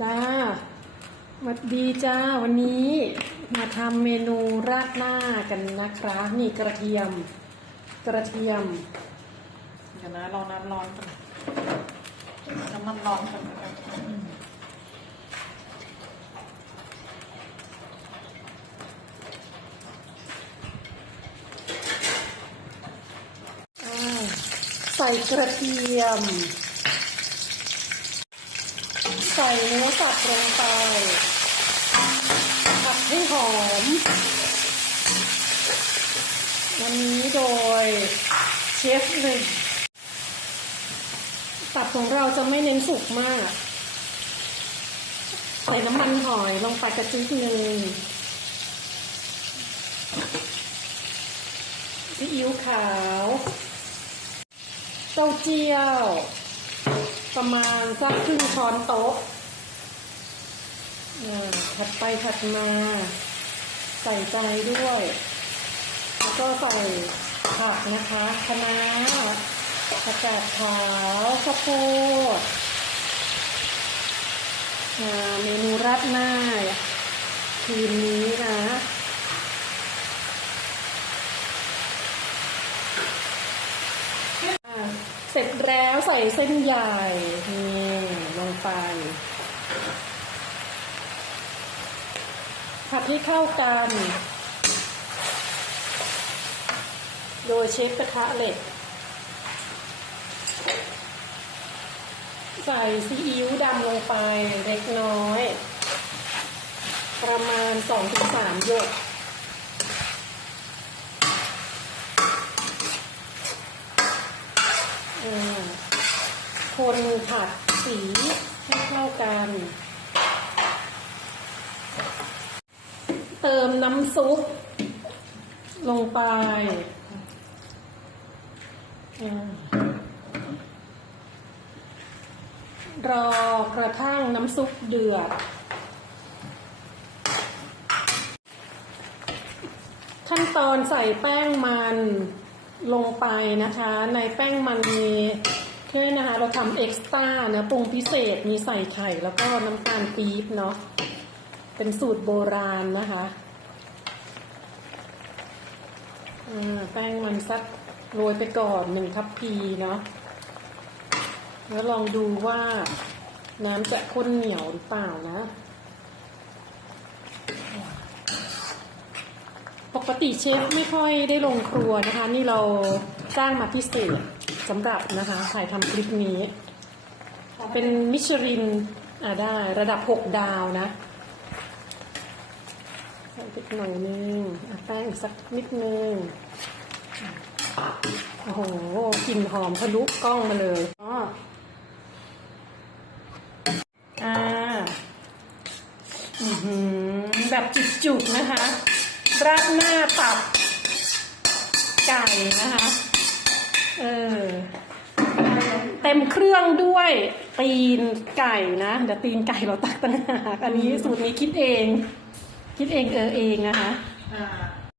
สวัสดีจ้า วันนี้มาทำเมนูราดหน้ากันนะคะนี่กระเทียม กระเทียมเดี๋ยวนะรอน้ำร้อนก่อนน้ำมันร้อนก่อนนะครับอ่าใส่กระเทียมใส่เนื้อสัตว์ลงไปผัดให้หอม วันนี้โดยเชฟหนึ่งตับของเราจะไม่เน้นสุกมาก ใส่น้ำมันหอยลงไปกระจิ๊กหนึ่งซีอิ๊วขาวเต้าเจี้ยว ประมาณสักครึ่งช้อนโต๊ะ ถัดไปถัดมา ใส่ใจด้วย แล้วก็ใส่ผักนะคะคะน้าผักกาดขาวข้าวโพดเมนูราดหน้าคืนนี้นะเสร็จแล้วใส่เส้นใหญ่นี่ลงไป ผัดให้เข้ากัน โดยเชฟกระทะเหล็ก ใส่ซีอิ๊วดำลงไปเล็กน้อย ประมาณ 2-3 หยดอ่าคนผัดสีให้เข้ากัน ติมน้ำซุป ลงไปรอกระทั่งน้ำซุปเดือด ขั้นตอนใส่แป้งมันลงไปนะคะ ในแป้งมันมีเพื่อนะคะ เราทำเอ็กซ์ต้านะปรุงพิเศษมีใส่ไข่แล้วก็น้ำตาลปี๊บเนาะ เป็นสูตรโบราณนะคะแป้งมันสักโรยไปก่อนหนึ่งทัพพีเนาะแล้วลองดูว่าน้ำจะข้นเหนียวหรือเปล่านะ ปกติเชฟไม่ค่อยได้ลงครัวนะคะ นี่เราจ้างมาพิเศษสำหรับนะคะถ่ายทำคลิปนี้ เป็นมิชลินอ่าได้ระดับ 6 ดาวนะ ใส่อีกหน่อยนึงแป้งสักนิดนึงโอ้โหกลิ่นหอมทะลุกล้องมาเลยอ๋ออ่าอือหือแบบจุกๆนะคะ ราดหน้าตับ ไก่นะคะ เออเต็มเครื่องด้วยตีนไก่นะ เดี๋ยวตีนไก่เราตักต่างหากอันนี้สูตรนี้คิดเอง คิดเองเออเองนะคะ